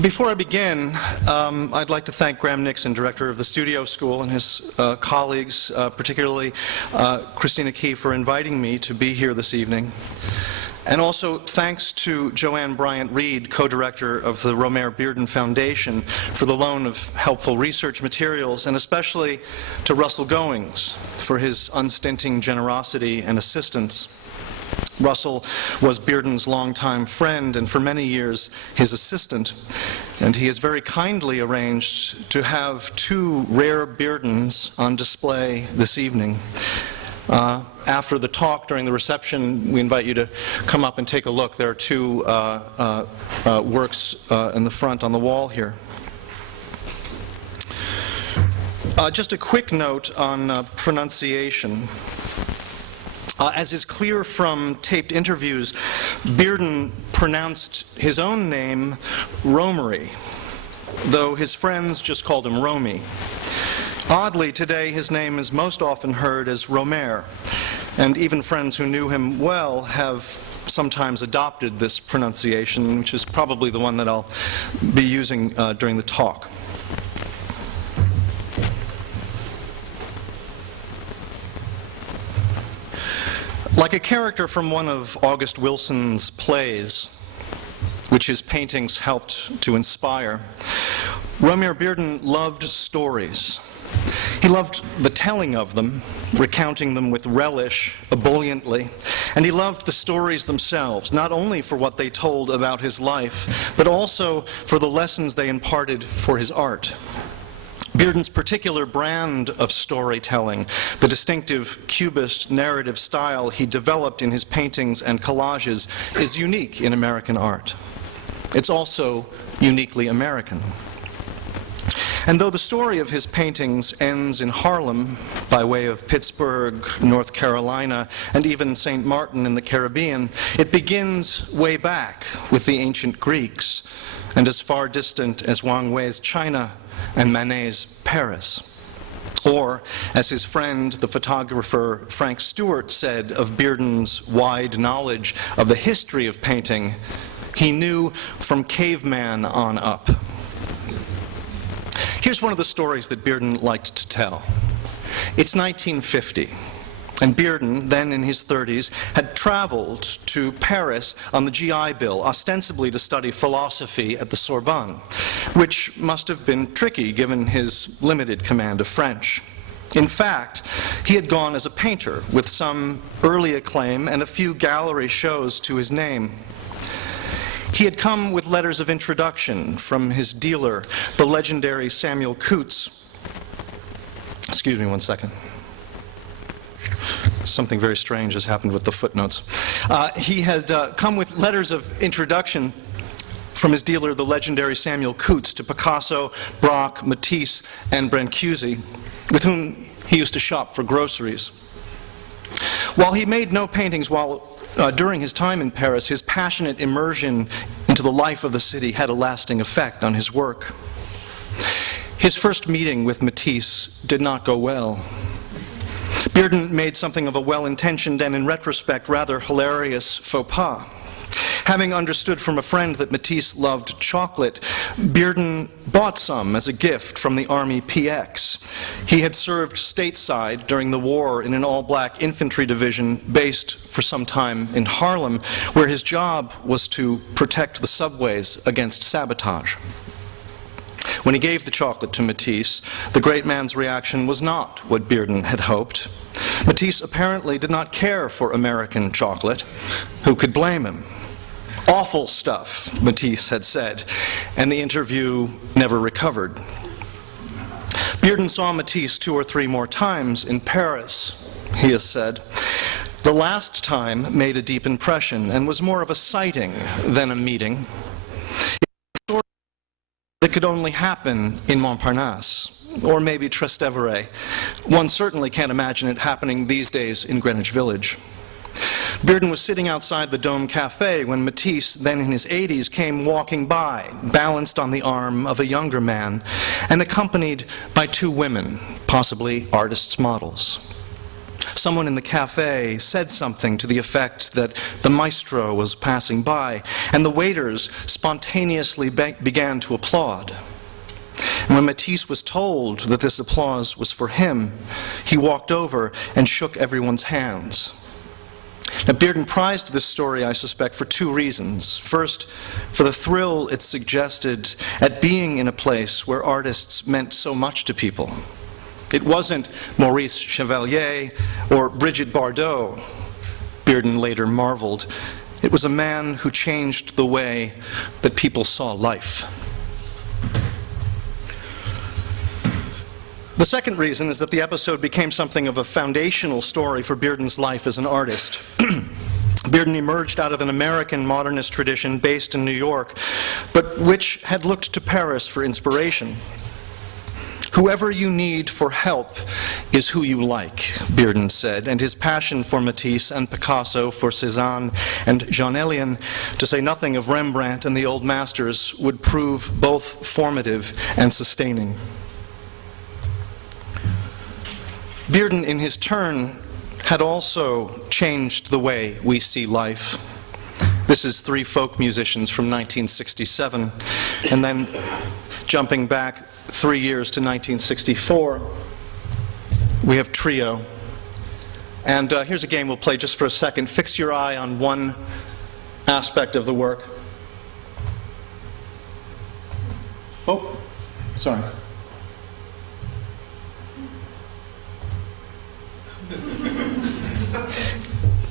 Before I begin, I'd like to thank Graham Nixon, director of the Studio School, and his colleagues, particularly Christina Key, for inviting me to be here this evening. And also thanks to Joanne Bryant-Reed, co-director of the Romare Bearden Foundation, for the loan of helpful research materials, and especially to Russell Goings for his unstinting generosity and assistance. Russell was Bearden's longtime friend and for many years his assistant, and he has very kindly arranged to have two rare Beardens on display this evening. After the talk, during the reception, we invite you to come up and take a look. There are two works in the front on the wall here. Just a quick note on pronunciation. As is clear from taped interviews, Bearden pronounced his own name Romare, though his friends just called him Romy. Oddly, today his name is most often heard as Romare, and even friends who knew him well have sometimes adopted this pronunciation, which is probably the one that I'll be using during the talk. Like a character from one of August Wilson's plays, which his paintings helped to inspire, Romare Bearden loved stories. He loved the telling of them, recounting them with relish, ebulliently, and he loved the stories themselves, not only for what they told about his life, but also for the lessons they imparted for his art. Bearden's particular brand of storytelling, the distinctive cubist narrative style he developed in his paintings and collages, is unique in American art. It's also uniquely American. And though the story of his paintings ends in Harlem, by way of Pittsburgh, North Carolina, and even St. Martin in the Caribbean, it begins way back with the ancient Greeks, and as far distant as Wang Wei's China and Manet's Paris. Or, as his friend, the photographer Frank Stewart, said of Bearden's wide knowledge of the history of painting, he knew from caveman on up. Here's one of the stories that Bearden liked to tell. It's 1950. And Bearden, then in his 30s, had traveled to Paris on the GI Bill, ostensibly to study philosophy at the Sorbonne, which must have been tricky given his limited command of French. In fact, he had gone as a painter with some early acclaim and a few gallery shows to his name. He had come with letters of introduction from his dealer, the legendary Samuel Coutts. Excuse me one second. Something very strange has happened with the footnotes. He had come with letters of introduction from his dealer, the legendary Samuel Coutts, to Picasso, Braque, Matisse, and Brancusi, with whom he used to shop for groceries. While he made no paintings during his time in Paris, his passionate immersion into the life of the city had a lasting effect on his work. His first meeting with Matisse did not go well. Bearden made something of a well-intentioned and, in retrospect, rather hilarious faux pas. Having understood from a friend that Matisse loved chocolate, Bearden bought some as a gift from the Army PX. He had served stateside during the war in an all-black infantry division based for some time in Harlem, where his job was to protect the subways against sabotage. When he gave the chocolate to Matisse, the great man's reaction was not what Bearden had hoped. Matisse apparently did not care for American chocolate. Who could blame him? Awful stuff, Matisse had said, and the interview never recovered. Bearden saw Matisse 2 or 3 more times in Paris, he has said. The last time made a deep impression and was more of a sighting than a meeting. That could only happen in Montparnasse, or maybe Trastevere. One certainly can't imagine it happening these days in Greenwich Village. Bearden was sitting outside the Dome Cafe when Matisse, then in his 80s, came walking by, balanced on the arm of a younger man, and accompanied by 2 women, possibly artists' models. Someone in the cafe said something to the effect that the maestro was passing by, and the waiters spontaneously began to applaud. And when Matisse was told that this applause was for him, he walked over and shook everyone's hands. Now, Bearden prized this story, I suspect, for two reasons. First, for the thrill it suggested at being in a place where artists meant so much to people. It wasn't Maurice Chevalier or Brigitte Bardot, Bearden later marveled. It was a man who changed the way that people saw life. The second reason is that the episode became something of a foundational story for Bearden's life as an artist. Bearden emerged out of an American modernist tradition based in New York, but which had looked to Paris for inspiration. Whoever you need for help is who you like, Bearden said, and his passion for Matisse and Picasso, for Cézanne and Jean Elian, to say nothing of Rembrandt and the old masters, would prove both formative and sustaining. Bearden, in his turn, had also changed the way we see life. This is three folk musicians from 1967, and then jumping back 3 years to 1964, we have Trio. And here's a game we'll play just for a second. Fix your eye on one aspect of the work. Oh, sorry.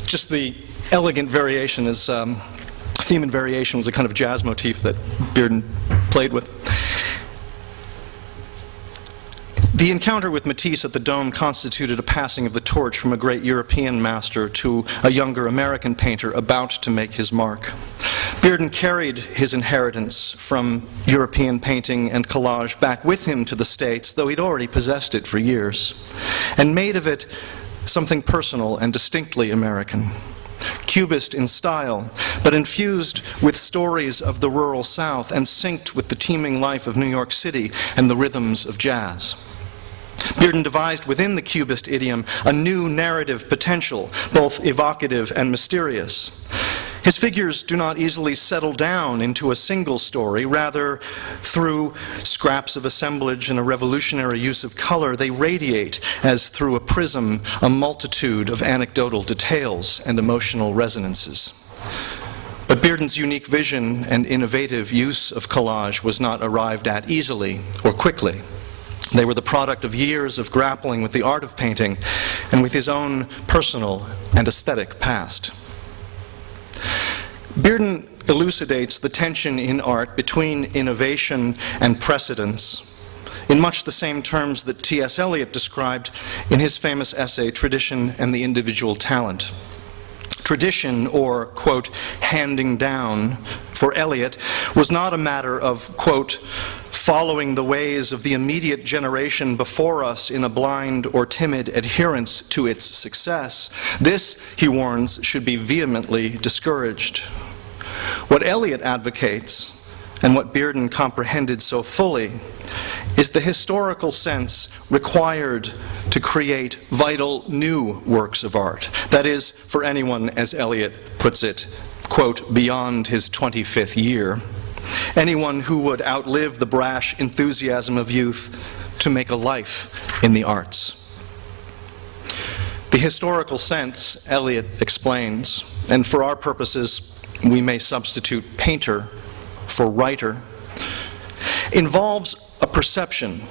Just the elegant variation is, theme and variation was a kind of jazz motif that Bearden played with. The encounter with Matisse at the Dome constituted a passing of the torch from a great European master to a younger American painter about to make his mark. Bearden carried his inheritance from European painting and collage back with him to the States, though he'd already possessed it for years, and made of it something personal and distinctly American. Cubist in style, but infused with stories of the rural South and synced with the teeming life of New York City and the rhythms of jazz. Bearden devised within the Cubist idiom a new narrative potential, both evocative and mysterious. His figures do not easily settle down into a single story. Rather, through scraps of assemblage and a revolutionary use of color, they radiate as through a prism a multitude of anecdotal details and emotional resonances. But Bearden's unique vision and innovative use of collage was not arrived at easily or quickly. They were the product of years of grappling with the art of painting and with his own personal and aesthetic past. Bearden elucidates the tension in art between innovation and precedence in much the same terms that T.S. Eliot described in his famous essay, Tradition and the Individual Talent. Tradition, or, quote, handing down, for Eliot, was not a matter of, quote, following the ways of the immediate generation before us in a blind or timid adherence to its success. This, he warns, should be vehemently discouraged. What Eliot advocates, and what Bearden comprehended so fully, is the historical sense required to create vital new works of art. That is, for anyone, as Eliot puts it, quote, beyond his 25th year, anyone who would outlive the brash enthusiasm of youth to make a life in the arts. The historical sense, Eliot explains, and for our purposes, we may substitute painter for writer, involves a perception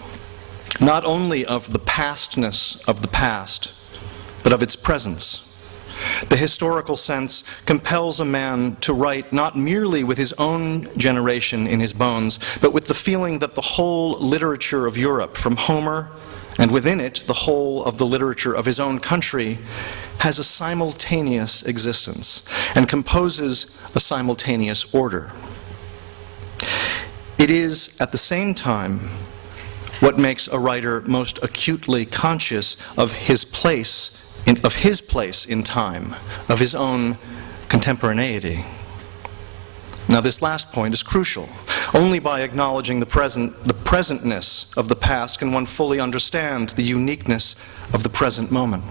not only of the pastness of the past, but of its presence. The historical sense compels a man to write not merely with his own generation in his bones, but with the feeling that the whole literature of Europe, from Homer, and within it the whole of the literature of his own country, has a simultaneous existence and composes a simultaneous order. It is, at the same time, what makes a writer most acutely conscious of his place in time, of his own contemporaneity. Now, this last point is crucial. Only by acknowledging the presentness of the past can one fully understand the uniqueness of the present moment.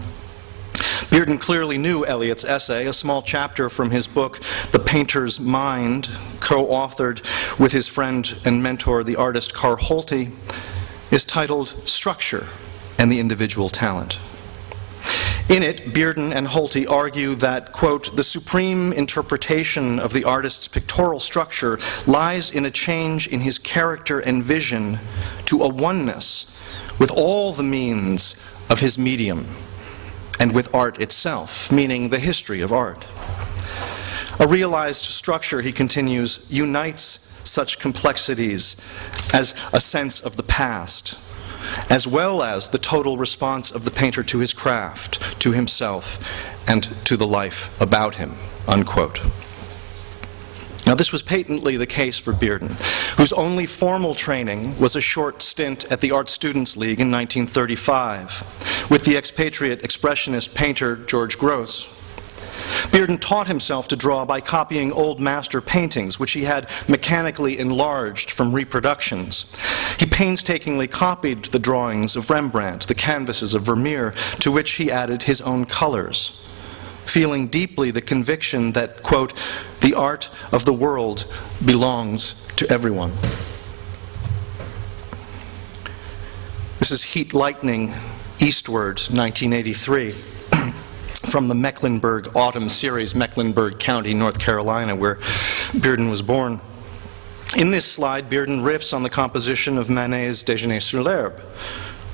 Bearden clearly knew Eliot's essay, a small chapter from his book, The Painter's Mind, co-authored with his friend and mentor, the artist Carl Hohlt, is titled Structure and the Individual Talent. In it, Bearden and Hohlt argue that, quote, the supreme interpretation of the artist's pictorial structure lies in a change in his character and vision to a oneness with all the means of his medium and with art itself, meaning the history of art. A realized structure, he continues, unites such complexities as a sense of the past, as well as the total response of the painter to his craft, to himself, and to the life about him, unquote. Now, this was patently the case for Bearden, whose only formal training was a short stint at the Art Students League in 1935 with the expatriate expressionist painter George Grosz. Bearden taught himself to draw by copying old master paintings, which he had mechanically enlarged from reproductions. He painstakingly copied the drawings of Rembrandt, the canvases of Vermeer, to which he added his own colors, feeling deeply the conviction that, quote, the art of the world belongs to everyone. This is Heat Lightning Eastward, 1983. From the Mecklenburg Autumn Series, Mecklenburg County, North Carolina, where Bearden was born. In this slide, Bearden riffs on the composition of Manet's Déjeuner sur l'herbe,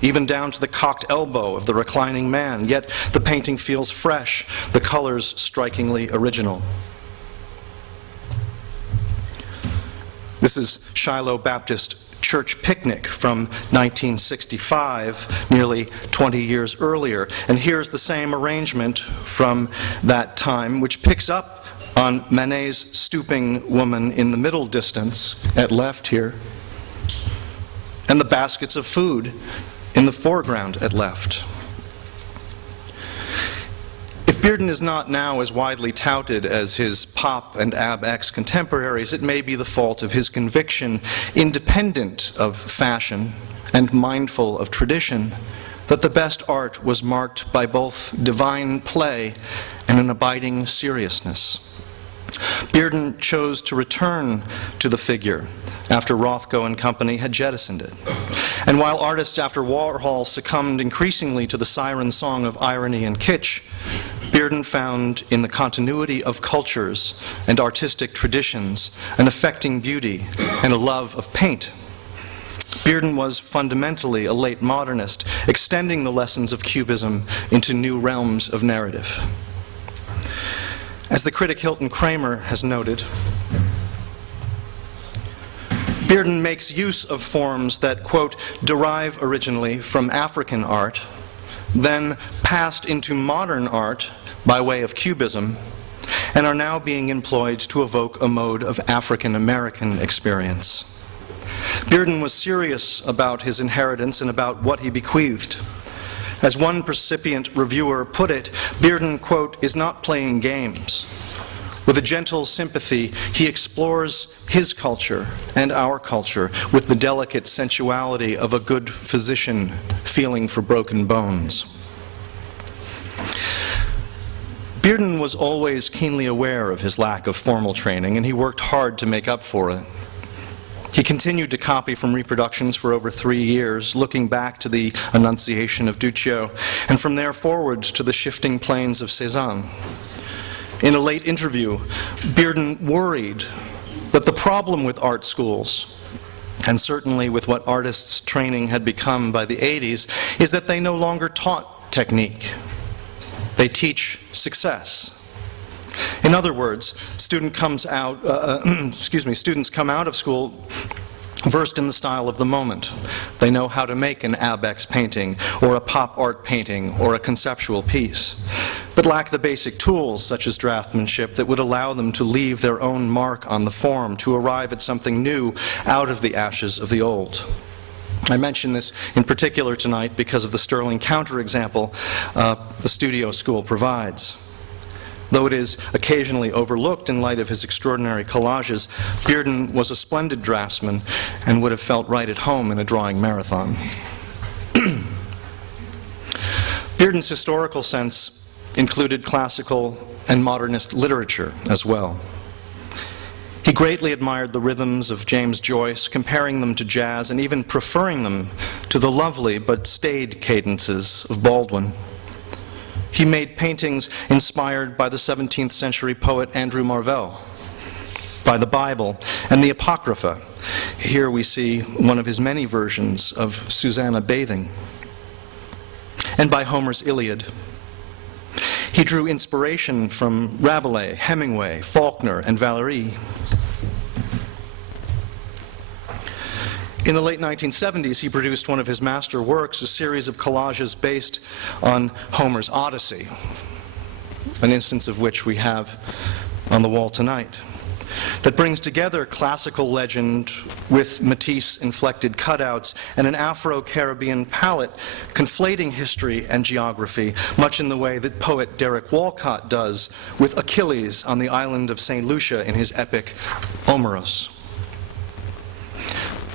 even down to the cocked elbow of the reclining man, yet the painting feels fresh, the colors strikingly original. This is Shiloh Baptist Church Picnic from 1965, nearly 20 years earlier. And here's the same arrangement from that time, which picks up on Manet's stooping woman in the middle distance, at left here, and the baskets of food in the foreground at left. If Bearden is not now as widely touted as his pop and ab-X contemporaries, it may be the fault of his conviction, independent of fashion and mindful of tradition, that the best art was marked by both divine play and an abiding seriousness. Bearden chose to return to the figure after Rothko and company had jettisoned it. And while artists after Warhol succumbed increasingly to the siren song of irony and kitsch, Bearden found in the continuity of cultures and artistic traditions an affecting beauty and a love of paint. Bearden was fundamentally a late modernist, extending the lessons of Cubism into new realms of narrative. As the critic Hilton Kramer has noted, Bearden makes use of forms that, quote, derive originally from African art, then passed into modern art by way of Cubism, and are now being employed to evoke a mode of African-American experience. Bearden was serious about his inheritance and about what he bequeathed. As one precipient reviewer put it, Bearden, quote, is not playing games. With a gentle sympathy, he explores his culture and our culture with the delicate sensuality of a good physician feeling for broken bones. Bearden was always keenly aware of his lack of formal training, and he worked hard to make up for it. He continued to copy from reproductions for over 3 years, looking back to the Annunciation of Duccio, and from there forward to the shifting plains of Cézanne. In a late interview, Bearden worried that the problem with art schools, and certainly with what artists' training had become by the 80s, is that they no longer taught technique. They teach success. In other words, students come out of school versed in the style of the moment. They know how to make an ab-X painting, or a pop art painting, or a conceptual piece, but lack the basic tools, such as draftsmanship, that would allow them to leave their own mark on the form, to arrive at something new out of the ashes of the old. I mention this in particular tonight because of the sterling counterexample the studio school provides. Though it is occasionally overlooked in light of his extraordinary collages, Bearden was a splendid draftsman and would have felt right at home in a drawing marathon. Bearden's historical sense included classical and modernist literature as well. He greatly admired the rhythms of James Joyce, comparing them to jazz and even preferring them to the lovely but staid cadences of Baldwin. He made paintings inspired by the 17th century poet Andrew Marvell, by the Bible and the Apocrypha. Here we see one of his many versions of Susanna bathing, and by Homer's Iliad. He drew inspiration from Rabelais, Hemingway, Faulkner, and Valéry. In the late 1970s, he produced one of his master works, a series of collages based on Homer's Odyssey, an instance of which we have on the wall tonight, that brings together classical legend with Matisse-inflected cutouts and an Afro-Caribbean palette, conflating history and geography, much in the way that poet Derek Walcott does with Achilles on the island of St. Lucia in his epic Omeros.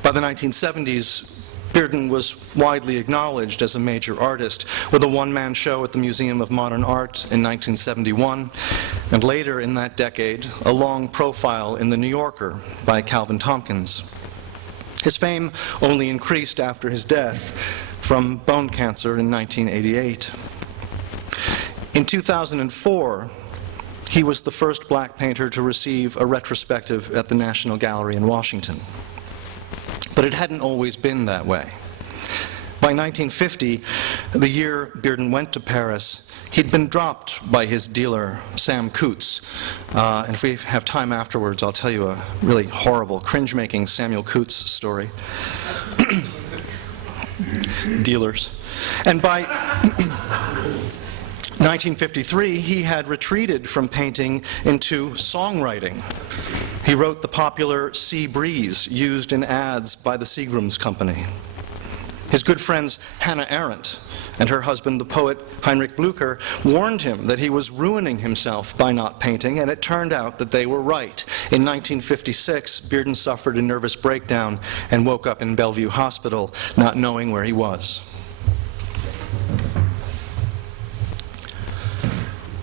By the 1970s, Bearden was widely acknowledged as a major artist, with a one-man show at the Museum of Modern Art in 1971, and later in that decade, a long profile in The New Yorker by Calvin Tompkins. His fame only increased after his death from bone cancer in 1988. In 2004, he was the first black painter to receive a retrospective at the National Gallery in Washington. But it hadn't always been that way. By 1950, the year Bearden went to Paris, he'd been dropped by his dealer, Sam Coots. And if we have time afterwards, I'll tell you a really horrible, cringe-making Samuel Coots story. Dealers. And by 1953, he had retreated from painting into songwriting. He wrote the popular Sea Breeze, used in ads by the Seagram's Company. His good friends Hannah Arendt and her husband, the poet Heinrich Blücher, warned him that he was ruining himself by not painting, and it turned out that they were right. In 1956, Bearden suffered a nervous breakdown and woke up in Bellevue Hospital, not knowing where he was.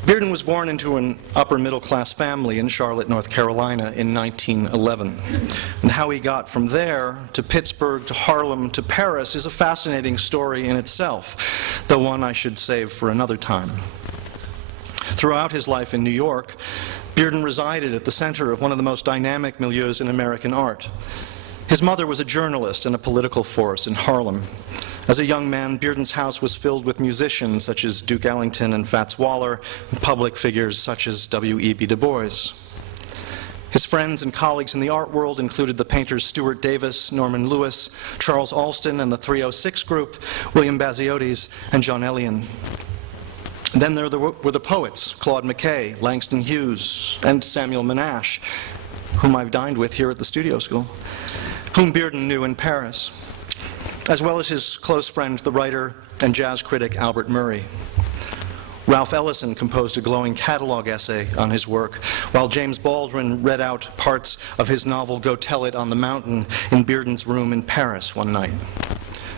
Bearden was born into an upper-middle-class family in Charlotte, North Carolina in 1911. And how he got from there to Pittsburgh, to Harlem, to Paris is a fascinating story in itself, though one I should save for another time. Throughout his life in New York, Bearden resided at the center of one of the most dynamic milieus in American art. His mother was a journalist and a political force in Harlem. As a young man, Bearden's house was filled with musicians such as Duke Ellington and Fats Waller, and public figures such as W.E.B. Du Bois. His friends and colleagues in the art world included the painters Stuart Davis, Norman Lewis, Charles Alston and the 306 Group, William Baziotes, and John Elion. Then there were the poets, Claude McKay, Langston Hughes, and Samuel Monash, whom I've dined with here at the Studio School, whom Bearden knew in Paris, as well as his close friend, the writer and jazz critic Albert Murray. Ralph Ellison composed a glowing catalog essay on his work, while James Baldwin read out parts of his novel Go Tell It on the Mountain in Bearden's room in Paris one night.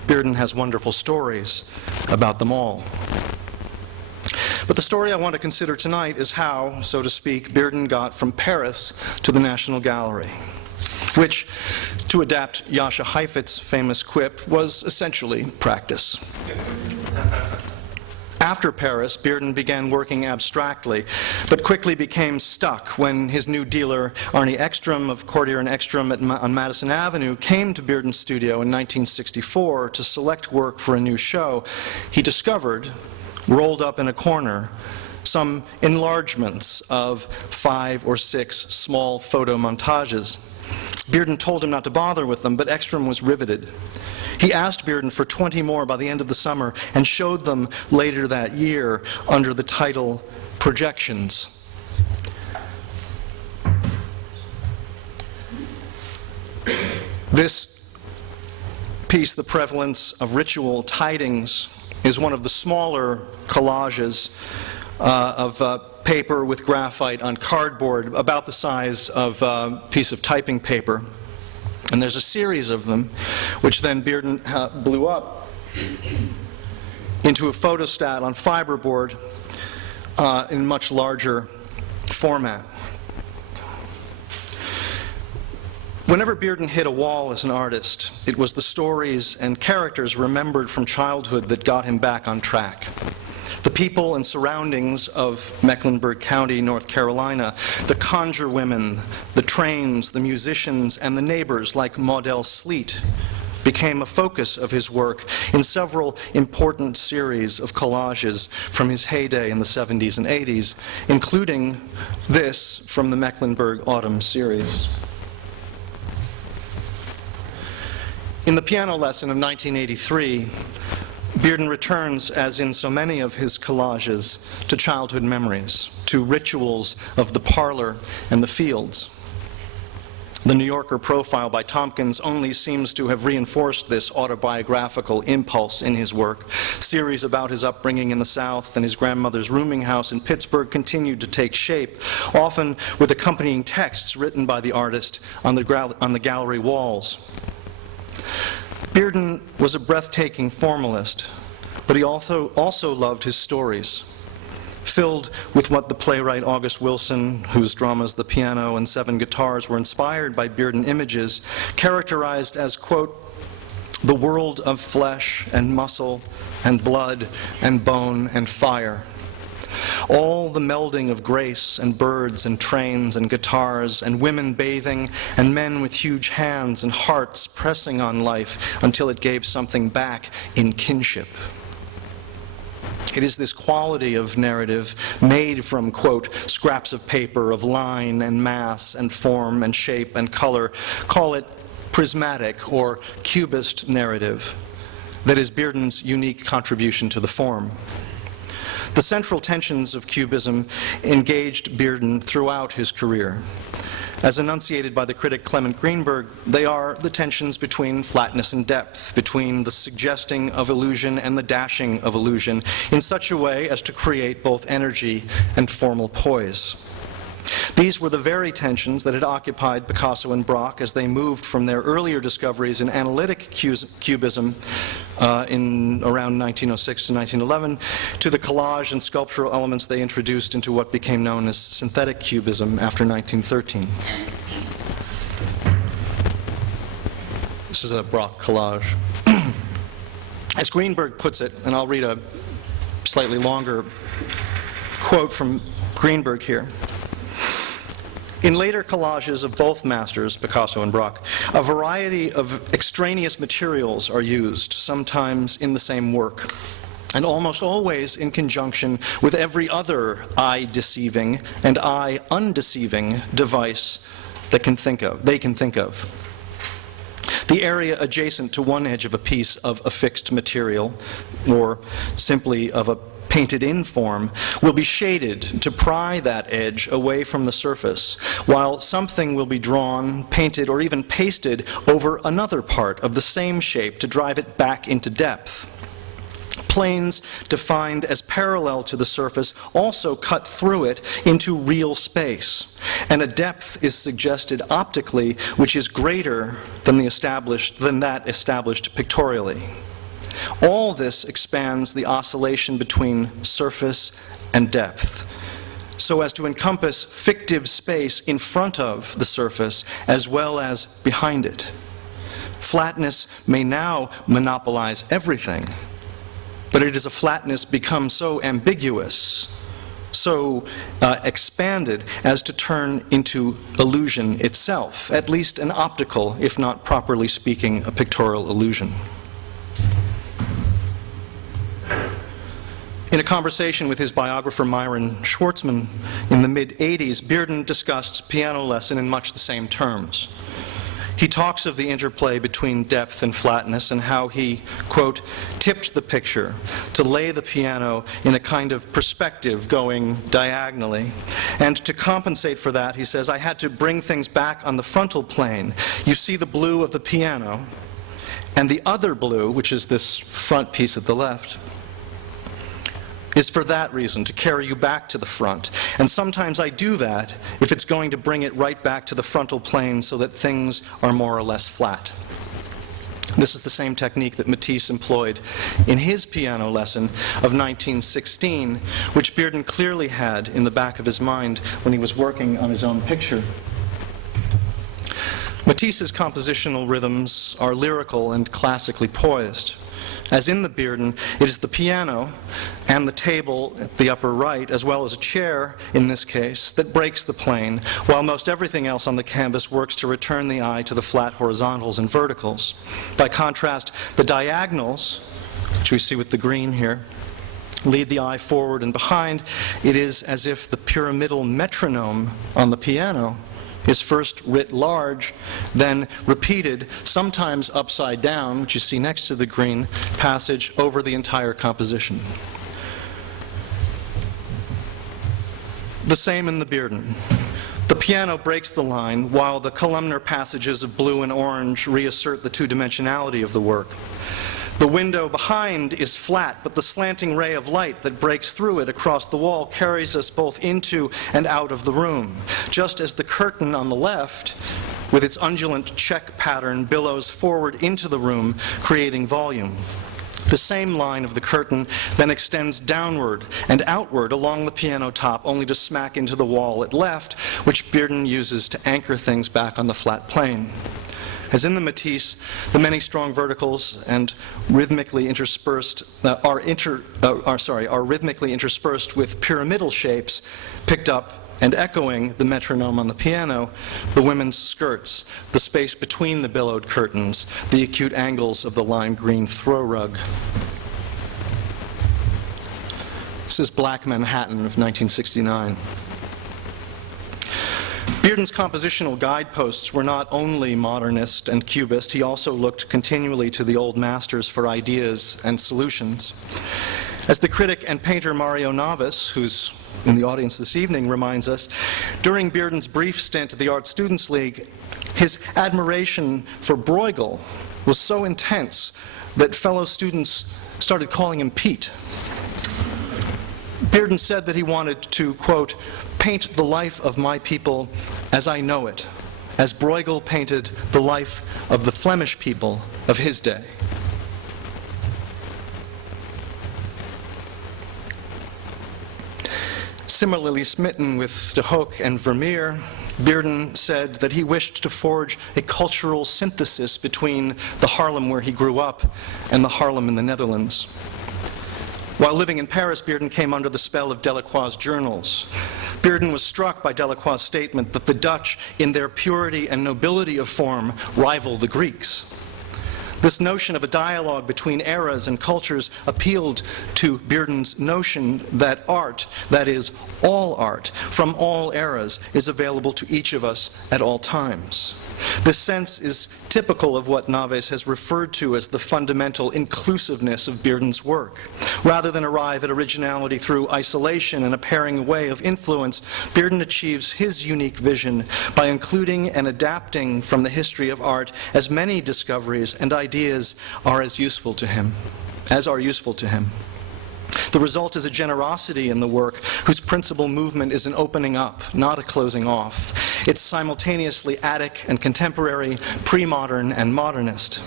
Bearden has wonderful stories about them all. But the story I want to consider tonight is how, so to speak, Bearden got from Paris to the National Gallery, which, to adapt Jascha Heifetz's famous quip, was essentially practice. After Paris, Bearden began working abstractly, but quickly became stuck when his new dealer, Arnie Ekstrom of Cordier and Ekstrom on Madison Avenue, came to Bearden's studio in 1964 to select work for a new show. He discovered, rolled up in a corner, some enlargements of 5 or 6 small photo montages. Bearden told him not to bother with them, but Ekstrom was riveted. He asked Bearden for 20 more by the end of the summer and showed them later that year under the title Projections. This piece, The Prevalence of Ritual Tidings, is one of the smaller collages of paper with graphite on cardboard, about the size of a piece of typing paper. And there's a series of them, which then Bearden blew up into a photostat on fiberboard in much larger format. Whenever Bearden hit a wall as an artist, it was the stories and characters remembered from childhood that got him back on track. The people and surroundings of Mecklenburg County, North Carolina, the conjure women, the trains, the musicians, and the neighbors like Maudel Sleet became a focus of his work in several important series of collages from his heyday in the 70s and 80s, including this from the Mecklenburg Autumn series. In the piano lesson of 1983, Bearden returns, as in so many of his collages, to childhood memories, to rituals of the parlor and the fields. The New Yorker profile by Tompkins only seems to have reinforced this autobiographical impulse in his work. Series about his upbringing in the South and his grandmother's rooming house in Pittsburgh continued to take shape, often with accompanying texts written by the artist on the gallery walls. Bearden was a breathtaking formalist, but he also loved his stories, filled with what the playwright August Wilson, whose dramas The Piano and Seven Guitars were inspired by Bearden images, characterized as, quote, the world of flesh and muscle and blood and bone and fire. All the melding of grace and birds and trains and guitars and women bathing and men with huge hands and hearts pressing on life until it gave something back in kinship. It is this quality of narrative made from, quote, scraps of paper of line and mass and form and shape and color, call it prismatic or cubist narrative, that is Bearden's unique contribution to the form. The central tensions of Cubism engaged Bearden throughout his career. As enunciated by the critic Clement Greenberg, they are the tensions between flatness and depth, between the suggesting of illusion and the dashing of illusion, in such a way as to create both energy and formal poise. These were the very tensions that had occupied Picasso and Braque as they moved from their earlier discoveries in analytic cubism in around 1906 to 1911 to the collage and sculptural elements they introduced into what became known as synthetic cubism after 1913. This is a Braque collage. As Greenberg puts it, and I'll read a slightly longer quote from Greenberg here. In later collages of both masters, Picasso and Braque, a variety of extraneous materials are used, sometimes in the same work, and almost always in conjunction with every other eye-deceiving and eye-undeceiving device they can think of. The area adjacent to one edge of a piece of affixed material, or simply of a painted-in form, will be shaded to pry that edge away from the surface, while something will be drawn, painted, or even pasted over another part of the same shape to drive it back into depth. Planes defined as parallel to the surface also cut through it into real space, and a depth is suggested optically which is greater than that established pictorially. All this expands the oscillation between surface and depth, so as to encompass fictive space in front of the surface as well as behind it. Flatness may now monopolize everything, but it is a flatness become so ambiguous, so expanded as to turn into illusion itself, at least an optical, if not properly speaking, a pictorial illusion. In a conversation with his biographer Myron Schwartzman in the mid-'80s, Bearden discussed piano lesson in much the same terms. He talks of the interplay between depth and flatness and how he, quote, tipped the picture to lay the piano in a kind of perspective going diagonally. And to compensate for that, he says, I had to bring things back on the frontal plane. You see the blue of the piano, and the other blue, which is this front piece at the left, is for that reason, to carry you back to the front. And sometimes I do that if it's going to bring it right back to the frontal plane so that things are more or less flat. This is the same technique that Matisse employed in his piano lesson of 1916, which Bearden clearly had in the back of his mind when he was working on his own picture. Matisse's compositional rhythms are lyrical and classically poised. As in the Bearden, it is the piano and the table at the upper right, as well as a chair in this case, that breaks the plane, while most everything else on the canvas works to return the eye to the flat horizontals and verticals. By contrast, the diagonals, which we see with the green here, lead the eye forward and behind. It is as if the pyramidal metronome on the piano is first writ large, then repeated, sometimes upside down, which you see next to the green passage, over the entire composition. The same in the Bearden. The piano breaks the line, while the columnar passages of blue and orange reassert the two-dimensionality of the work. The window behind is flat, but the slanting ray of light that breaks through it across the wall carries us both into and out of the room, just as the curtain on the left, with its undulant check pattern, billows forward into the room, creating volume. The same line of the curtain then extends downward and outward along the piano top, only to smack into the wall at left, which Bearden uses to anchor things back on the flat plane. As in the Matisse, the many strong verticals and rhythmically interspersed are rhythmically interspersed with pyramidal shapes picked up and echoing the metronome on the piano, the women's skirts, the space between the billowed curtains, the acute angles of the lime green throw rug. This is Black Manhattan of 1969. Bearden's compositional guideposts were not only modernist and cubist, he also looked continually to the old masters for ideas and solutions. As the critic and painter Mario Navis, who's in the audience this evening, reminds us, during Bearden's brief stint at the Art Students League, his admiration for Bruegel was so intense that fellow students started calling him Pete. Bearden said that he wanted to, quote, paint the life of my people as I know it, as Bruegel painted the life of the Flemish people of his day. Similarly smitten with de Hohlt and Vermeer, Bearden said that he wished to forge a cultural synthesis between the Harlem where he grew up and the Harlem in the Netherlands. While living in Paris, Bearden came under the spell of Delacroix's journals. Bearden was struck by Delacroix's statement that the Dutch, in their purity and nobility of form, rival the Greeks. This notion of a dialogue between eras and cultures appealed to Bearden's notion that art, that is, all art, from all eras, is available to each of us at all times. This sense is typical of what Naves has referred to as the fundamental inclusiveness of Bearden's work. Rather than arrive at originality through isolation and a paring away of influence, Bearden achieves his unique vision by including and adapting from the history of art as many discoveries and ideas are useful to him. The result is a generosity in the work whose principal movement is an opening up, not a closing off. It's simultaneously Attic and contemporary, pre-modern and modernist.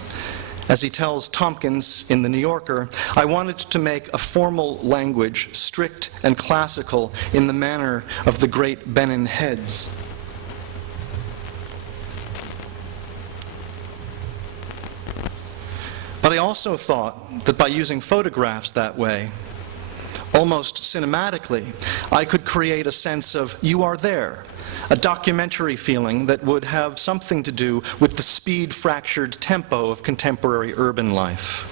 As he tells Tompkins in The New Yorker, I wanted to make a formal language, strict and classical, in the manner of the great Benin heads. But I also thought that by using photographs that way, almost cinematically, I could create a sense of you are there, a documentary feeling that would have something to do with the speed-fractured tempo of contemporary urban life.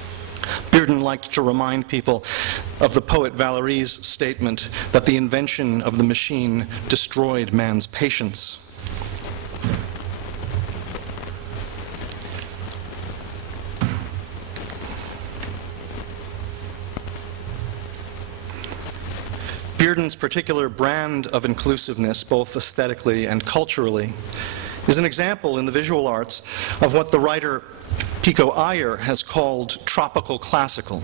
Bearden liked to remind people of the poet Valéry's statement that the invention of the machine destroyed man's patience. Bearden's particular brand of inclusiveness, both aesthetically and culturally, is an example in the visual arts of what the writer Pico Iyer has called tropical classical.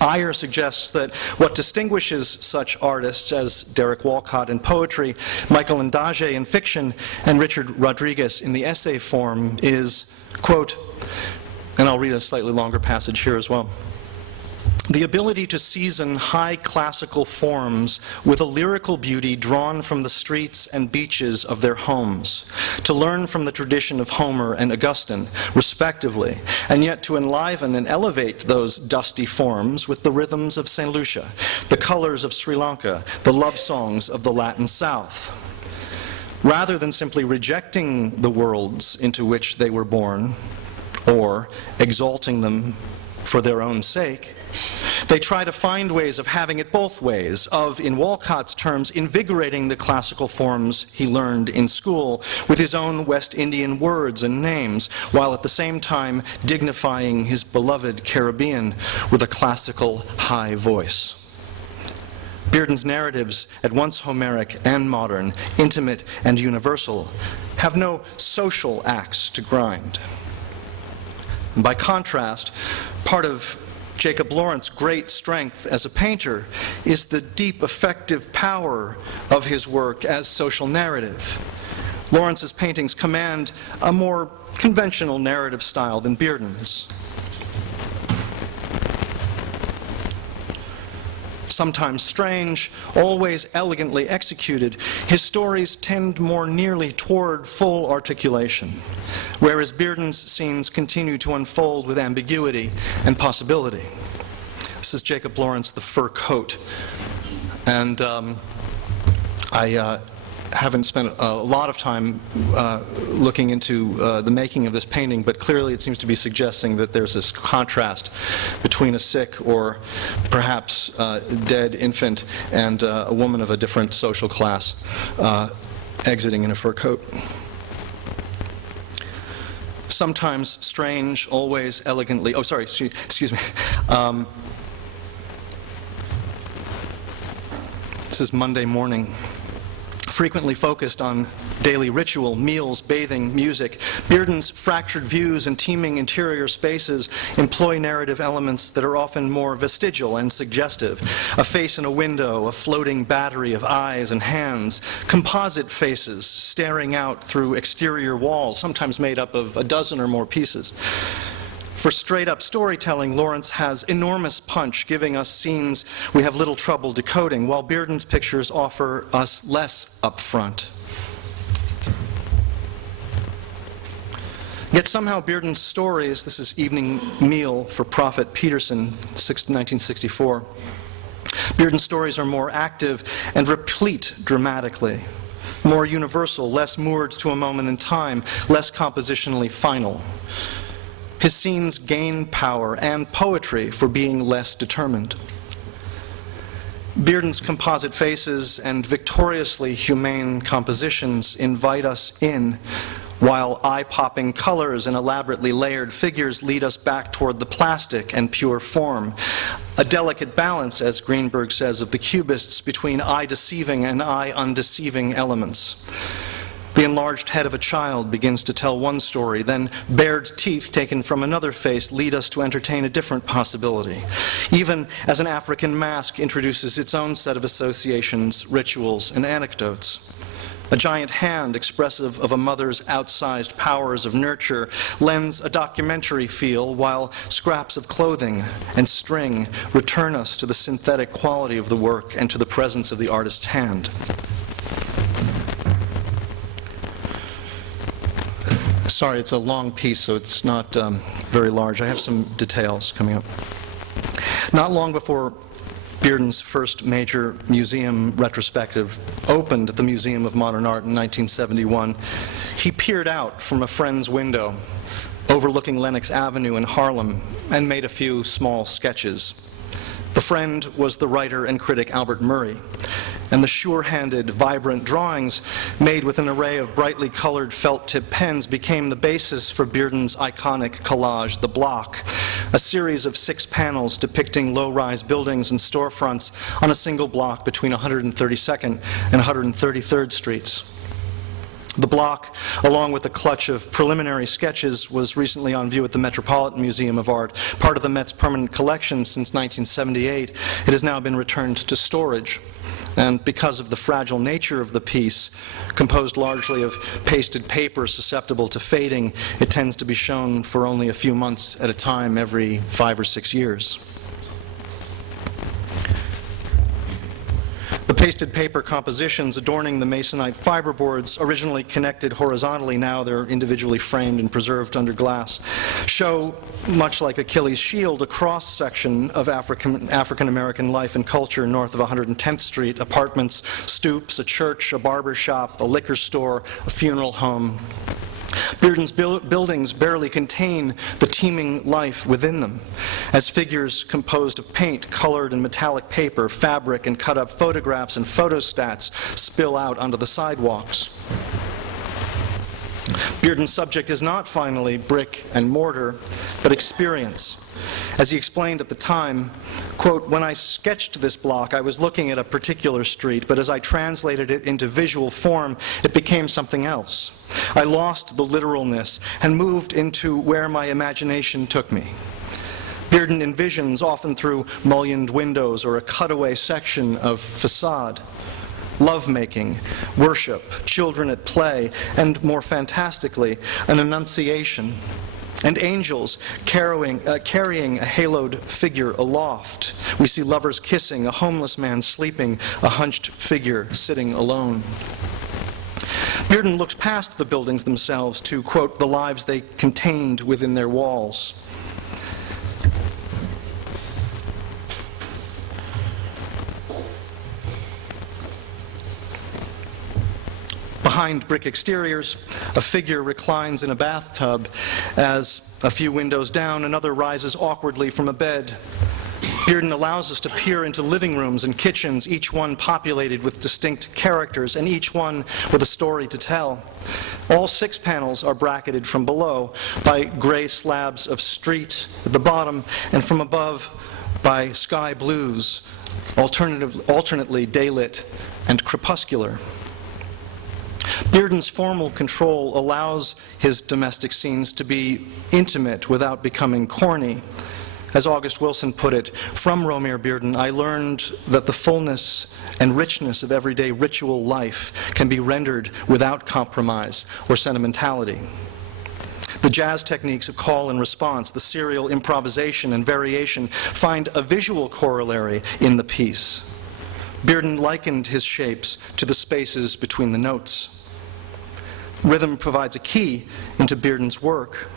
Iyer suggests that what distinguishes such artists as Derek Walcott in poetry, Michael Ondaatje in fiction, and Richard Rodriguez in the essay form is, quote, And I'll read a slightly longer passage here as well. The ability to season high classical forms with a lyrical beauty drawn from the streets and beaches of their homes, to learn from the tradition of Homer and Augustine, respectively, and yet to enliven and elevate those dusty forms with the rhythms of St. Lucia, the colors of Sri Lanka, the love songs of the Latin South. Rather than simply rejecting the worlds into which they were born, or exalting them for their own sake, they try to find ways of having it both ways, of, in Walcott's terms, invigorating the classical forms he learned in school with his own West Indian words and names, while at the same time dignifying his beloved Caribbean with a classical high voice. Bearden's narratives, at once Homeric and modern, intimate and universal, have no social axe to grind. And by contrast, part of Jacob Lawrence's great strength as a painter is the deep effective power of his work as social narrative. Lawrence's paintings command a more conventional narrative style than Bearden's. Sometimes strange, always elegantly executed, his stories tend more nearly toward full articulation, whereas Bearden's scenes continue to unfold with ambiguity and possibility. This is Jacob Lawrence, The Fur Coat. And I haven't spent a lot of time looking into the making of this painting, but clearly it seems to be suggesting that there's this contrast between a sick or perhaps dead infant and a woman of a different social class exiting in a fur coat. Sometimes strange, always elegantly, oh sorry, excuse me. This is Monday morning. Frequently focused on daily ritual, meals, bathing, music, Bearden's fractured views and teeming interior spaces employ narrative elements that are often more vestigial and suggestive. A face in a window, a floating battery of eyes and hands, composite faces staring out through exterior walls, sometimes made up of a dozen or more pieces. For straight-up storytelling, Lawrence has enormous punch, giving us scenes we have little trouble decoding, while Bearden's pictures offer us less upfront. Yet somehow Bearden's stories, this is Evening Meal for Prophet Peterson, 1964, Bearden's stories are more active and replete dramatically, more universal, less moored to a moment in time, less compositionally final. His scenes gain power and poetry for being less determined. Bearden's composite faces and victoriously humane compositions invite us in, while eye-popping colors and elaborately layered figures lead us back toward the plastic and pure form. A delicate balance, as Greenberg says, of the cubists between eye-deceiving and eye-undeceiving elements. The enlarged head of a child begins to tell one story, then bared teeth taken from another face lead us to entertain a different possibility, even as an African mask introduces its own set of associations, rituals, and anecdotes. A giant hand expressive of a mother's outsized powers of nurture lends a documentary feel, while scraps of clothing and string return us to the synthetic quality of the work and to the presence of the artist's hand. Sorry, it's a long piece, so it's not very large. I have some details coming up. Not long before Bearden's first major museum retrospective opened at the Museum of Modern Art in 1971, he peered out from a friend's window overlooking Lenox Avenue in Harlem and made a few small sketches. The friend was the writer and critic Albert Murray, and the sure-handed, vibrant drawings made with an array of brightly colored felt-tip pens became the basis for Bearden's iconic collage, The Block, a series of 6 panels depicting low-rise buildings and storefronts on a single block between 132nd and 133rd Streets. The block, along with a clutch of preliminary sketches, was recently on view at the Metropolitan Museum of Art, part of the Met's permanent collection since 1978. It has now been returned to storage. And because of the fragile nature of the piece, composed largely of pasted paper susceptible to fading, it tends to be shown for only a few months at a time every 5 or 6 years. The pasted paper compositions adorning the masonite fiberboards, originally connected horizontally, now they're individually framed and preserved under glass, show, much like Achilles' shield, a cross-section of African-American life and culture north of 110th Street: apartments, stoops, a church, a barber shop, a liquor store, a funeral home. Bearden's buildings barely contain the teeming life within them, as figures composed of paint, colored and metallic paper, fabric, and cut-up photographs and photostats spill out onto the sidewalks. Bearden's subject is not, finally, brick and mortar, but experience. As he explained at the time, quote, "When I sketched this block, I was looking at a particular street, but as I translated it into visual form, it became something else. I lost the literalness and moved into where my imagination took me." Bearden envisions, often through mullioned windows or a cutaway section of facade, lovemaking, worship, children at play, and more fantastically, an annunciation, and angels carrying a haloed figure aloft. We see lovers kissing, a homeless man sleeping, a hunched figure sitting alone. Bearden looks past the buildings themselves to, quote, "the lives they contained within their walls." Behind brick exteriors, a figure reclines in a bathtub as, a few windows down, another rises awkwardly from a bed. Bearden allows us to peer into living rooms and kitchens, each one populated with distinct characters and each one with a story to tell. All 6 panels are bracketed from below by gray slabs of street at the bottom, and from above by sky blues, alternately daylit and crepuscular. Bearden's formal control allows his domestic scenes to be intimate without becoming corny. As August Wilson put it, "From Romare Bearden, I learned that the fullness and richness of everyday ritual life can be rendered without compromise or sentimentality." The jazz techniques of call and response, the serial improvisation and variation, find a visual corollary in the piece. Bearden likened his shapes to the spaces between the notes. Rhythm provides a key into Bearden's work.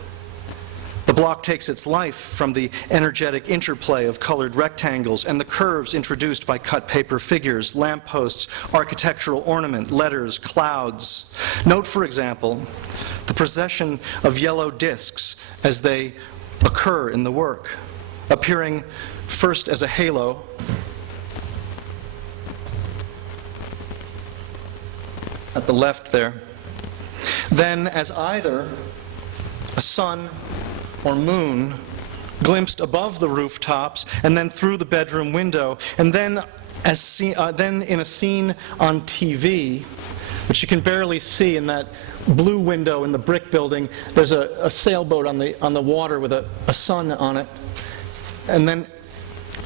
The block takes its life from the energetic interplay of colored rectangles and the curves introduced by cut paper figures, lampposts, architectural ornament, letters, clouds. Note, for example, the procession of yellow discs as they occur in the work, appearing first as a halo, at the left there, then as either a sun or moon glimpsed above the rooftops and then through the bedroom window, and then then in a scene on TV, which you can barely see in that blue window in the brick building. There's a sailboat on the water with a sun on it, and then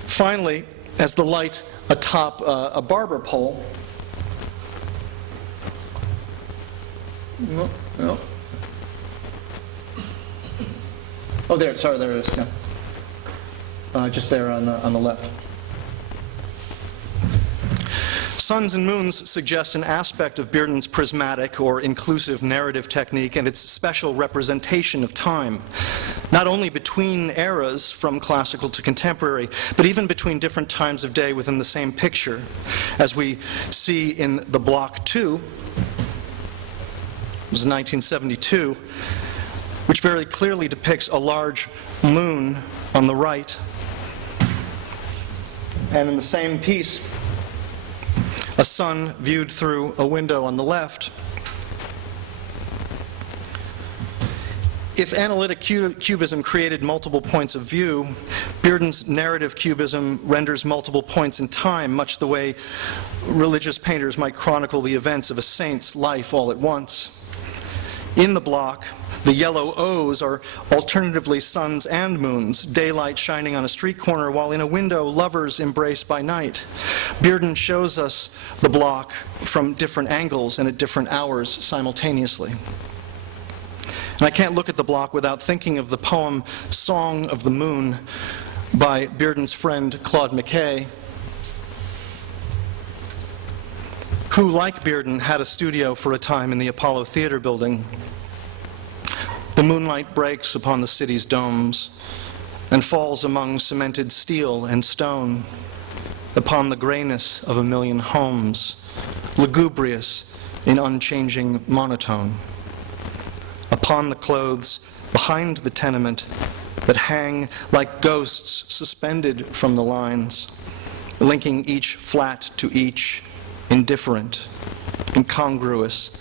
finally, as the light atop a barber pole. No. Oh, there. Sorry, there it is. Yeah. Just there on the left. Suns and moons suggest an aspect of Bearden's prismatic or inclusive narrative technique and its special representation of time, not only between eras from classical to contemporary, but even between different times of day within the same picture, as we see in the Block 2. This is 1972, which very clearly depicts a large moon on the right. And in the same piece, a sun viewed through a window on the left. If analytic cubism created multiple points of view, Bearden's narrative cubism renders multiple points in time, much the way religious painters might chronicle the events of a saint's life all at once. In the block, the yellow O's are alternatively suns and moons, daylight shining on a street corner, while in a window, lovers embrace by night. Bearden shows us the block from different angles and at different hours simultaneously. And I can't look at the block without thinking of the poem Song of the Moon by Bearden's friend Claude McKay, who, like Bearden, had a studio for a time in the Apollo Theater building. The moonlight breaks upon the city's domes and falls among cemented steel and stone, upon the grayness of a million homes, lugubrious in unchanging monotone, upon the clothes behind the tenement that hang like ghosts suspended from the lines, linking each flat to each, indifferent, incongruous,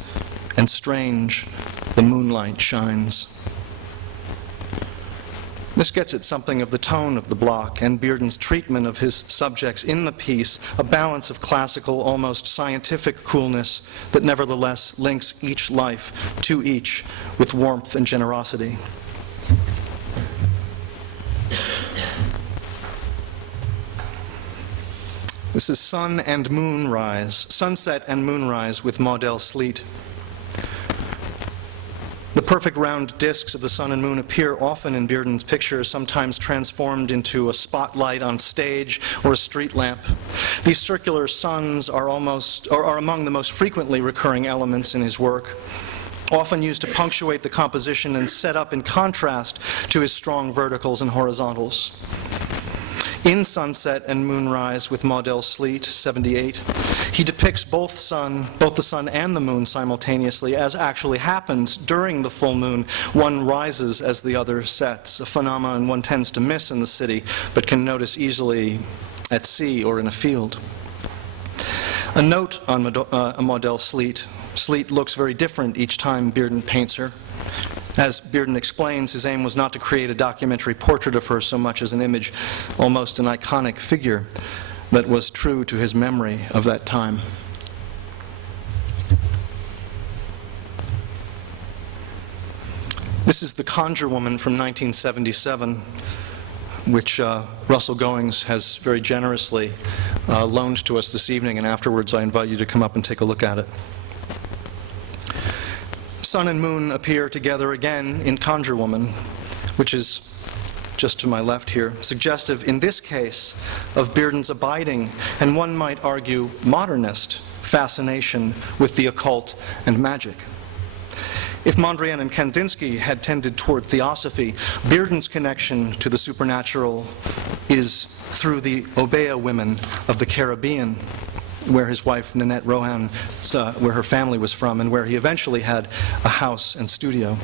and strange, the moonlight shines. This gets at something of the tone of the block and Bearden's treatment of his subjects in the piece, a balance of classical, almost scientific coolness that nevertheless links each life to each with warmth and generosity. This is Sun and Moonrise, Sunset and Moonrise with Maudel Sleet. The perfect round discs of the sun and moon appear often in Bearden's pictures, sometimes transformed into a spotlight on stage or a street lamp. These circular suns are among the most frequently recurring elements in his work, often used to punctuate the composition and set up in contrast to his strong verticals and horizontals. In Sunset and Moonrise with Maudel Sleet, 78, he depicts both the sun and the moon simultaneously, as actually happens during the full moon. One rises as the other sets, a phenomenon one tends to miss in the city, but can notice easily at sea or in a field. A note on Maudel Sleet. Sleet looks very different each time Bearden paints her. As Bearden explains, his aim was not to create a documentary portrait of her so much as an image, almost an iconic figure that was true to his memory of that time. This is The Conjure Woman from 1977, which Russell Goings has very generously loaned to us this evening, and afterwards I invite you to come up and take a look at it. Sun and moon appear together again in Conjure Woman, which is just to my left here, suggestive in this case of Bearden's abiding, and one might argue modernist, fascination with the occult and magic. If Mondrian and Kandinsky had tended toward theosophy, Bearden's connection to the supernatural is through the Obeah women of the Caribbean, where his wife Nanette Rohan, where her family was from, and where he eventually had a house and studio.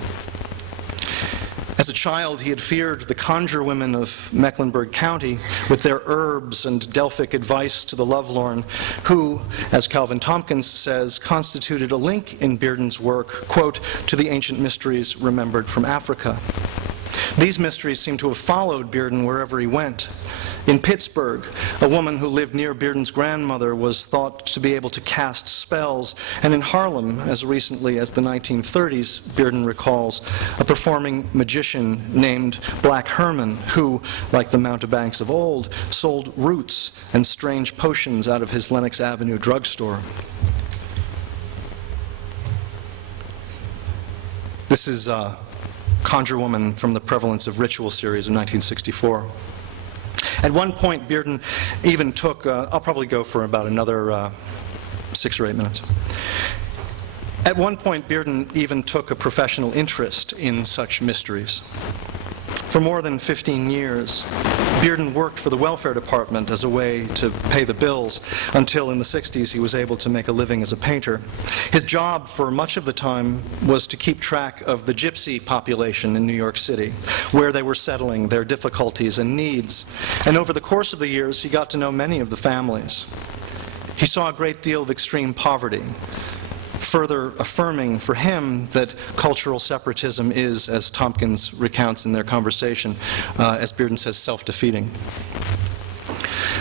As a child, he had feared the conjure women of Mecklenburg County with their herbs and Delphic advice to the lovelorn, who, as Calvin Tompkins says, constituted a link in Bearden's work, quote, to the ancient mysteries remembered from Africa. These mysteries seem to have followed Bearden wherever he went. In Pittsburgh, a woman who lived near Bearden's grandmother was thought to be able to cast spells, and in Harlem, as recently as the 1930s, Bearden recalls, a performing magician named Black Herman who, like the mountebanks of old, sold roots and strange potions out of his Lenox Avenue drugstore. This is Conjure Woman from the Prevalence of Ritual series of 1964. At one point, Bearden even took, I'll probably go for about another 6 or 8 minutes. At one point, Bearden even took a professional interest in such mysteries. For more than 15 years, Bearden worked for the welfare department as a way to pay the bills, until in the 60s he was able to make a living as a painter. His job for much of the time was to keep track of the gypsy population in New York City, where they were settling, their difficulties and needs. And over the course of the years, he got to know many of the families. He saw a great deal of extreme poverty, further affirming for him that cultural separatism is, as Tompkins recounts in their conversation, as Bearden says, self-defeating.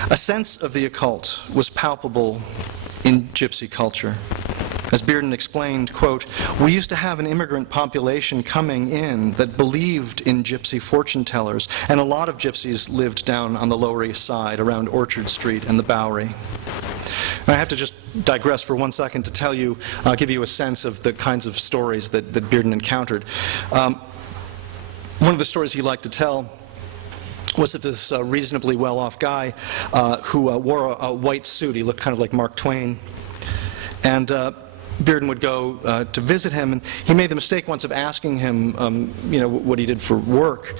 A sense of the occult was palpable in gypsy culture. As Bearden explained, quote, "We used to have an immigrant population coming in that believed in gypsy fortune tellers, and a lot of gypsies lived down on the Lower East Side around Orchard Street and the Bowery." I have to just digress for 1 second to tell you, give you a sense of the kinds of stories that Bearden encountered. One of the stories he liked to tell was that this reasonably well-off guy who wore a white suit, he looked kind of like Mark Twain, and Bearden would go to visit him, and he made the mistake once of asking him, what he did for work,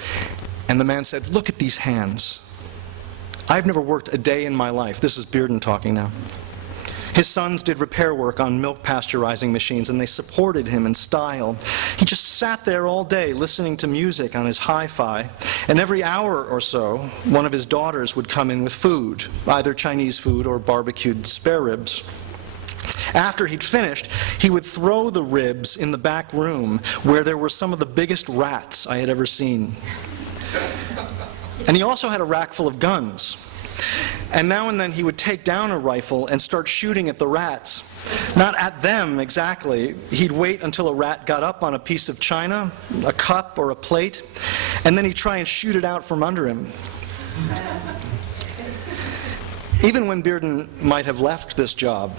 and the man said, "Look at these hands. I've never worked a day in my life." This is Bearden talking now. His sons did repair work on milk pasteurizing machines, and they supported him in style. He just sat there all day listening to music on his hi-fi, and every hour or so, one of his daughters would come in with food, either Chinese food or barbecued spare ribs. After he'd finished, he would throw the ribs in the back room where there were some of the biggest rats I had ever seen. And he also had a rack full of guns. And now and then he would take down a rifle and start shooting at the rats. Not at them exactly. He'd wait until a rat got up on a piece of china, a cup, or a plate, and then he'd try and shoot it out from under him. Even when Bearden might have left this job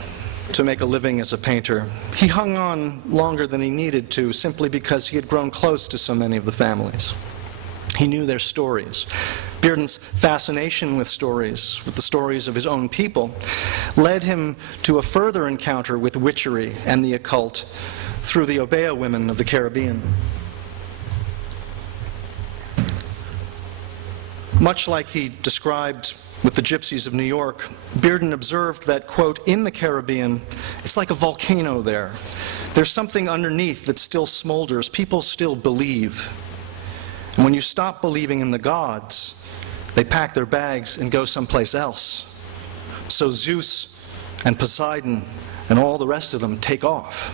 to make a living as a painter, he hung on longer than he needed to, simply because he had grown close to so many of the families. He knew their stories. Bearden's fascination with the stories of his own people, led him to a further encounter with witchery and the occult through the Obeah women of the Caribbean. Much like he described with the gypsies of New York, Bearden observed that, quote, "In the Caribbean, it's like a volcano there. There's something underneath that still smolders. People still believe. And when you stop believing in the gods, they pack their bags and go someplace else. So Zeus and Poseidon and all the rest of them take off."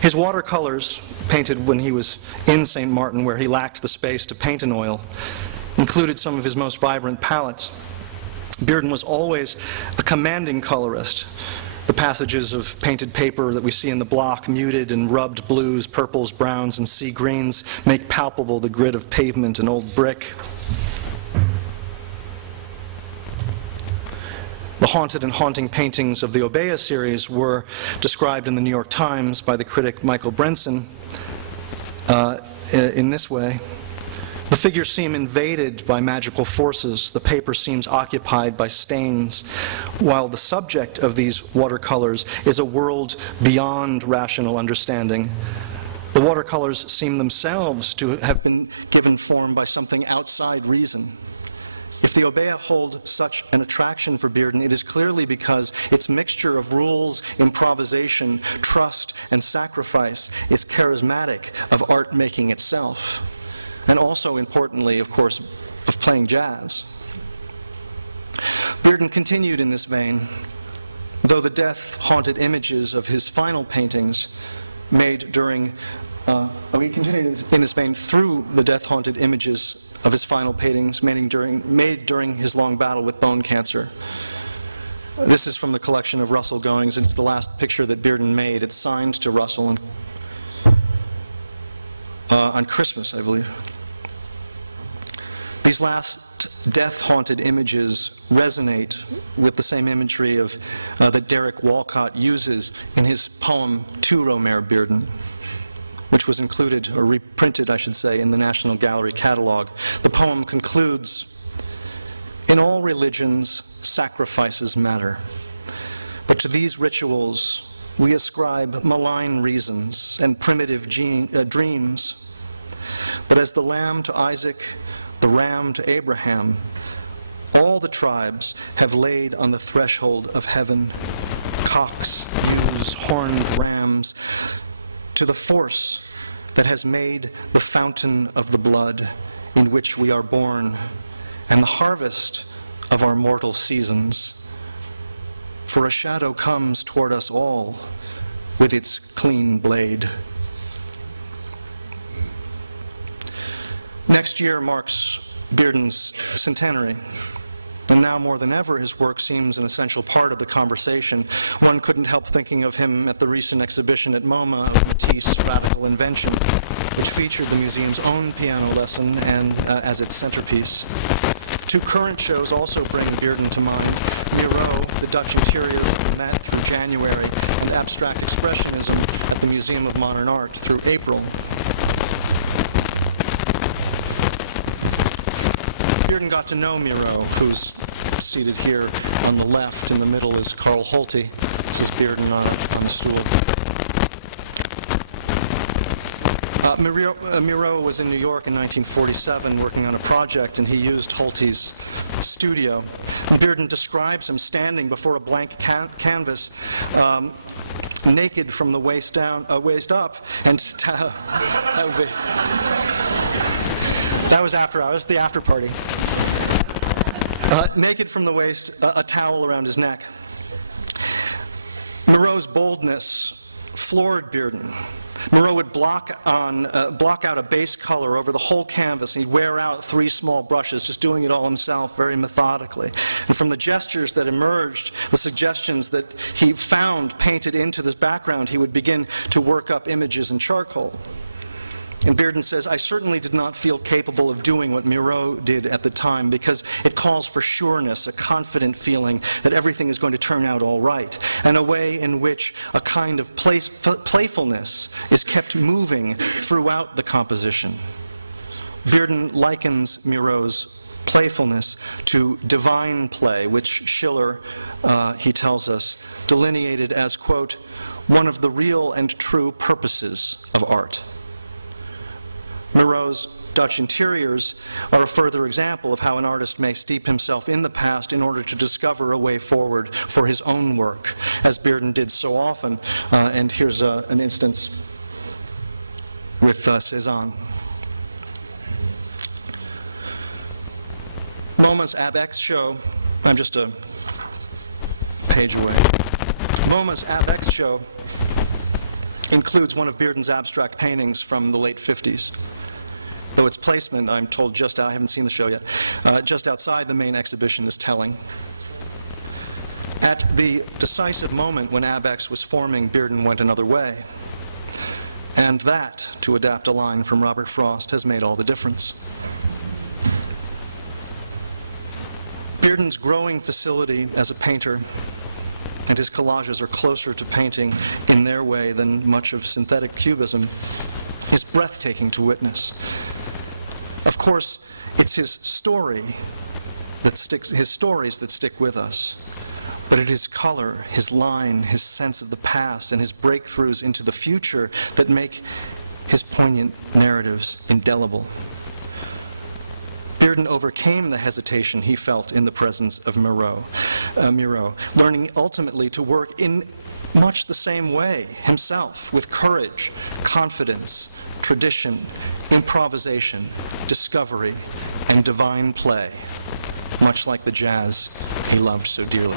His watercolors, painted when he was in St. Martin, where he lacked the space to paint in oil, included some of his most vibrant palettes. Bearden was always a commanding colorist. The passages of painted paper that we see in the block, muted and rubbed blues, purples, browns, and sea greens, make palpable the grit of pavement and old brick. The haunted and haunting paintings of the Obeah series were described in the New York Times by the critic Michael Brenson in this way. The figures seem invaded by magical forces. The paper seems occupied by stains, while the subject of these watercolors is a world beyond rational understanding. The watercolors seem themselves to have been given form by something outside reason. If the Obeah hold such an attraction for Bearden, it is clearly because its mixture of rules, improvisation, trust, and sacrifice is charismatic of art making itself. And also, importantly, of course, of playing jazz. Bearden continued in this vein, though the death-haunted images of his final paintings made during, he continued in this vein through the death-haunted images of his final paintings made during his long battle with bone cancer. This is from the collection of Russell Goings. It's the last picture that Bearden made. It's signed to Russell on Christmas, I believe. These last death-haunted images resonate with the same imagery that Derek Walcott uses in his poem To Romare Bearden, which was included, or reprinted, I should say, in the National Gallery catalog. The poem concludes, "In all religions, sacrifices matter, but to these rituals we ascribe malign reasons and primitive dreams. But as the lamb to Isaac, the ram to Abraham, all the tribes have laid on the threshold of heaven cocks, ewes, horned rams, to the force that has made the fountain of the blood in which we are born, and the harvest of our mortal seasons. For a shadow comes toward us all with its clean blade." Next year marks Bearden's centenary. And now more than ever, his work seems an essential part of the conversation. One couldn't help thinking of him at the recent exhibition at MoMA of Matisse' Radical Invention, which featured the museum's own piano lesson and as its centerpiece. Two current shows also bring Bearden to mind: Miro, the Dutch interior we met through January, and Abstract Expressionism at the Museum of Modern Art through April. Bearden got to know Miro, who's seated here on the left. In the middle is Carl Hohlt. This is Bearden on the stool. Miro was in New York in 1947 working on a project, and he used Holt's studio. Bearden describes him standing before a blank canvas, naked from the waist up, and that would be... That was after hours, the after party. Naked from the waist, a towel around his neck. Miro's boldness floored Bearden. Miro would block out a base color over the whole canvas, and he'd wear out 3 small brushes, just doing it all himself, very methodically. And from the gestures that emerged, the suggestions that he found painted into this background, he would begin to work up images in charcoal. And Bearden says, I certainly did not feel capable of doing what Miro did at the time, because it calls for sureness, a confident feeling that everything is going to turn out all right, and a way in which a kind of playfulness is kept moving throughout the composition. Bearden likens Miro's playfulness to divine play, which Schiller, he tells us, delineated as, quote, one of the real and true purposes of art. Miro's Dutch interiors are a further example of how an artist may steep himself in the past in order to discover a way forward for his own work, as Bearden did so often. And here's an instance with Cézanne. MoMA's AbX show, I'm just a page away. MoMA's AbX show includes one of Bearden's abstract paintings from the late 50s. Though its placement, I'm told I haven't seen the show yet, just outside the main exhibition is telling. At the decisive moment when AbX was forming, Bearden went another way. And that, to adapt a line from Robert Frost, has made all the difference. Bearden's growing facility as a painter and his collages are closer to painting in their way than much of synthetic cubism is breathtaking to witness. Of course, it's his stories that stick with us. But it is color, his line, his sense of the past, and his breakthroughs into the future that make his poignant narratives indelible. Bearden overcame the hesitation he felt in the presence of Miro, learning ultimately to work in much the same way himself, with courage, confidence, tradition, improvisation, discovery, and divine play, much like the jazz he loved so dearly.